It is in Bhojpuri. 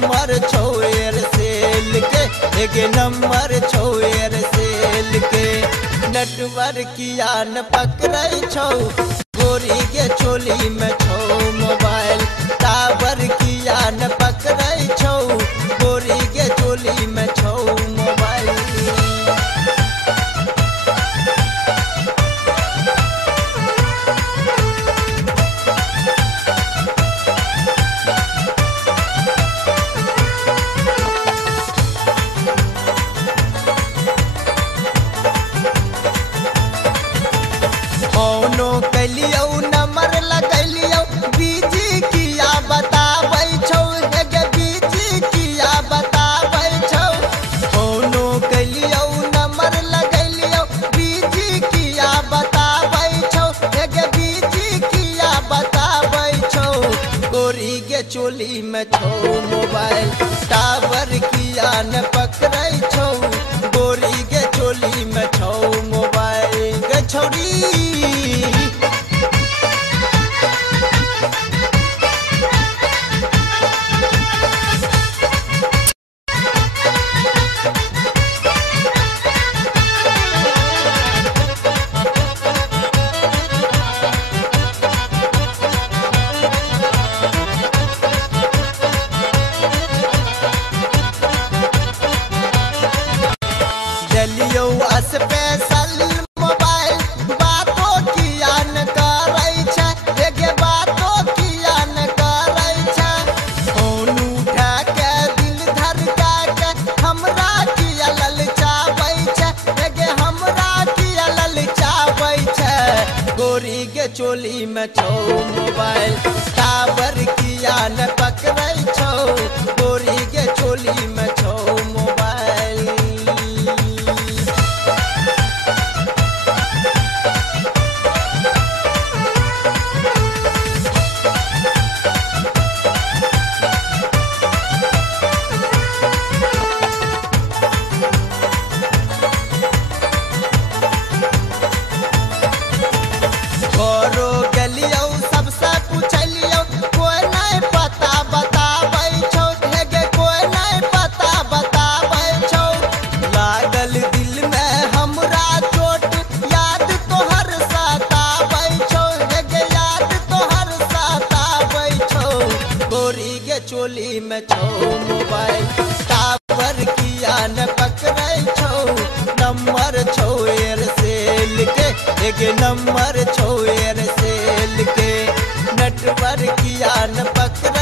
नंबर छौ एयरसेल के, एक नंबर छौ एयरसेल के। नेटवर्किया न पकड़ै छौ गोरी के चोली में छौ मोबाइल, टावर किया न पकड़ै छौ गोरी के चोली में छौ मोबाइल। फोनो कैलियौ नंबर लगैलियौ बीजी किया बताबै छौ, गे बीजी किया बताबै छौ। फोनो कैलियौ नंबर लगैलियौ बीजी किया बताबै छौ, गे बीजी किया बताबै छौ। गोरी के चोली में छौ मोबाइल, टावर किया न पकड़ै छौ गोरी के चोली में छौ मोबाइल। गे छौरी चलियो स्पेशल मोबाइल, बातो किया न करै छै, गे बातो किया न करै छै। फोन उठा के दिल धड़का के हमरा किया ललचाबै छै, गे हमरा किया ललचाबै छै। गोरी के चोली में छौ मोबाइल, टावर किया न पकड़ै छौ गोरी के चोली में छौ मोबाइल। घरो गेलियौ सबसे पूछलियौ कोई नहीं पता बताबै छौ, गे कोई नहीं पता बताबै छौ। लागल दिल में हमरा चोट याद तोहर सताबै छौ, गे याद तोहर सताबै छौ। गोरी के चोली में छौ मोबाइल, टावर किया न पकड़ै छौ नंबर छौ एयरसेल के, एक नंबर छौ एयरसेल के। नेटवर्किया न पकड़ै